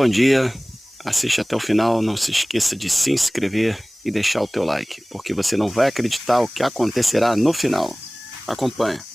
Bom dia, assiste até o final, não se esqueça de se inscrever e deixar o teu like, porque você não vai acreditar o que acontecerá no final. Acompanha.